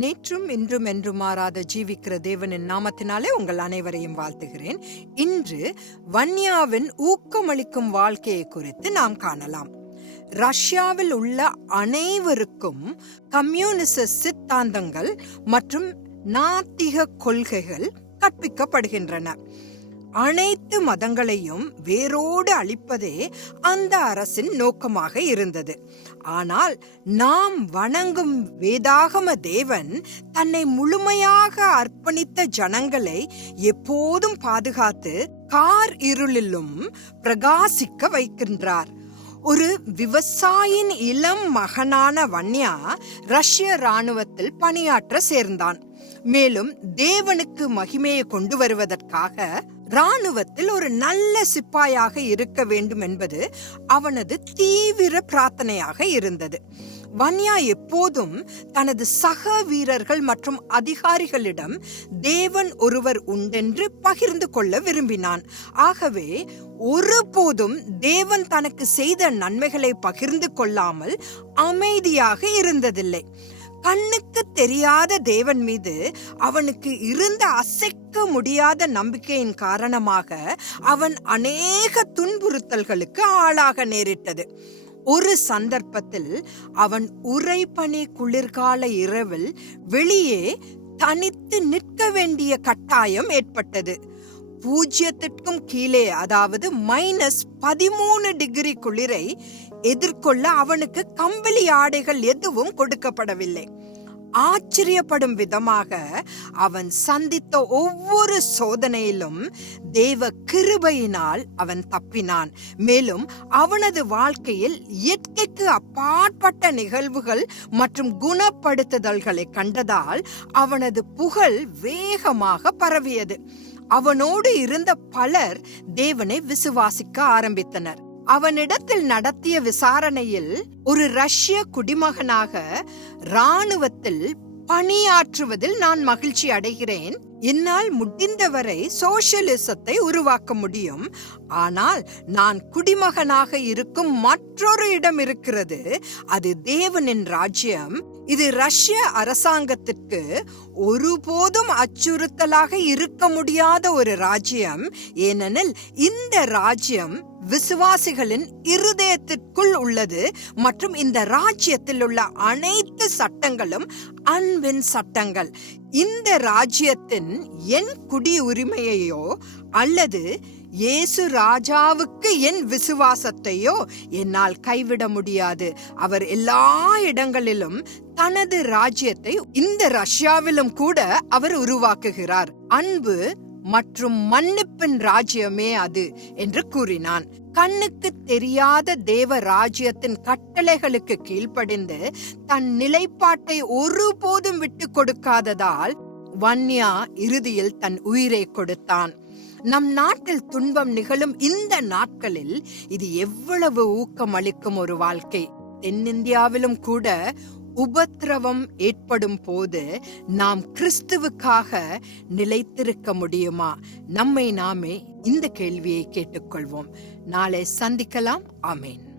நேற்றும் இன்றும் என்று மாறாத ஜீவிக்கிற தேவனின் நாமத்தினாலே உங்கள் அனைவரையும் வாழ்த்துகிறேன். இன்று வன்யாவின் ஊக்கமளிக்கும் வாழ்க்கையை குறித்து நாம் காணலாம். ரஷ்யாவில் உள்ள அனைவருக்கும் கம்யூனிச சித்தாந்தங்கள் மற்றும் நாத்திக கொள்கைகள் கற்பிக்கப்படுகின்றன. அனைத்து மதங்களையும் வேரோடு அழிப்பதே அந்த அரசின் நோக்கமாக இருந்தது. ஆனால் நாம் வணங்கும் வேதாகம தேவன் தன்னை முழுமையாக அர்ப்பணித்த ஜனங்களை எப்போதும் பாதுகாத்து கார் இருளிலும் பிரகாசிக்க வைக்கின்றார். ஒரு விவசாயின் இளம் மகனான வன்யா ரஷ்ய ராணுவத்தில் பணியாற்ற சேர்ந்தான். மேலும் தேவனுக்கு மகிமையை கொண்டு வருவதற்காக ராணுவத்தில் ஒரு நல்ல சிப்பாயாக இருக்க வேண்டும் என்பது அவனது தீவிர பிரார்த்தனையாக இருந்தது. வன்யா எப்போதும் தனது சக வீரர்கள் மற்றும் அதிகாரிகளிடம் தேவன் ஒருவர் உண்டென்று பகிர்ந்து கொள்ள விரும்பினான். ஆகவே ஒருபோதும் தேவன் தனக்கு செய்த நன்மைகளை பகிர்ந்து கொள்ளாமல் அமைதியாக இருந்ததில்லை. கண்ணுக்கு தெரியாத தேவன் மீது அவனுக்கு இருந்த அசைக்க முடியாத நம்பிக்கையின் காரணமாக அவன் அநேக துன்புறுத்தல்களுக்கு ஆளாக நேரிட்டது. ஒரு சந்தர்ப்பத்தில் அவன் உரைபனி குளிர்கால இரவில் வெளியே தனித்து நிற்க வேண்டிய கட்டாயம் ஏற்பட்டது. பூஜ்ஜியத்திற்கும் கீழே அதாவது மைனஸ் பதிமூணு டிகிரி குளிரை எதிர்கொள்ள அவனுக்கு கம்பளி ஆடைகள் எதுவும் கொடுக்கப்படவில்லை. ஆச்சரியப்படும் விதமாக அவன் சந்தித்த ஒவ்வொரு சோதனையிலும் தேவ கிருபையினால் அவன் தப்பினான். மேலும் அவனது வாழ்க்கையில் இயற்கைக்கு அப்பாற்பட்ட நிகழ்வுகள் மற்றும் குணப்படுத்துதல்களை கண்டதால் அவனது புகழ் வேகமாக பரவியது. அவனோடு இருந்த பலர் தேவனை விசுவாசிக்க ஆரம்பித்தனர். அவனிடத்தில் நடத்திய விசாரணையில் ஒரு ரஷ்ய குடிமகனாக ராணுவத்தில் பணியாற்றுவதில் நான் மகிழ்ச்சி அடைகிறேன். என்னால் முடிந்தவரை சோசியலிசத்தை உருவாக்க முடியும். ஆனால் நான் குடிமகனாக இருக்கும் மற்றொரு இடம் இருக்கிறது. அது தேவனின் ராஜ்யம். இது ரஷ்ய அரசாங்கத்திற்கு ஒருபோதும் அச்சுறுத்தலாக இருக்க முடியாத ஒரு ராஜ்யம். ஏனெனில் இந்த ராஜ்யம் விசுவாசிகளின் இருதயத்திற்குள் உள்ளது. மற்றும் இந்த ராஜ்யத்தில் உள்ள அனைத்து சட்டங்களும் அன்பின் சட்டங்கள். இந்த ராஜ்யத்தின் என் குடி உரிமையையோ அல்லது இயேசு ராஜாவுக்கு என் விசுவாசத்தையோ என்னால் கைவிட முடியாது. அவர் எல்லா இடங்களிலும் தனது ராஜ்யத்தை இந்த ரஷ்யாவிலும் கூட அவர் உருவாக்குகிறார். அன்பு மற்றும் மன்னிப்பின் ராஜ்யமே அது என்று கூறினான். கண்ணுக்கு தெரியாத தேவ ராஜ்யத்தின் கட்டளைகளுக்கு கீழ்ப்படிந்து தன் நிலைப்பாட்டை ஒருபோதும் விட்டு கொடுக்காததால் வன்யா இறுதியில் தன் உயிரை கொடுத்தான். நம் நாட்டில் துன்பம் நிகழும் இந்த நாட்களில் இது எவ்வளவு ஊக்கம் அளிக்கும் ஒரு வாழ்க்கை. தென்னிந்தியாவிலும் கூட உபத்திரவம் ஏற்படும் போது நாம் கிறிஸ்துவுக்காக நிலைத்திருக்க முடியுமா? நம்மை நாமே இந்த கேள்வியை கேட்டுக்கொள்வோம். நாளை சந்திக்கலாம். ஆமேன்.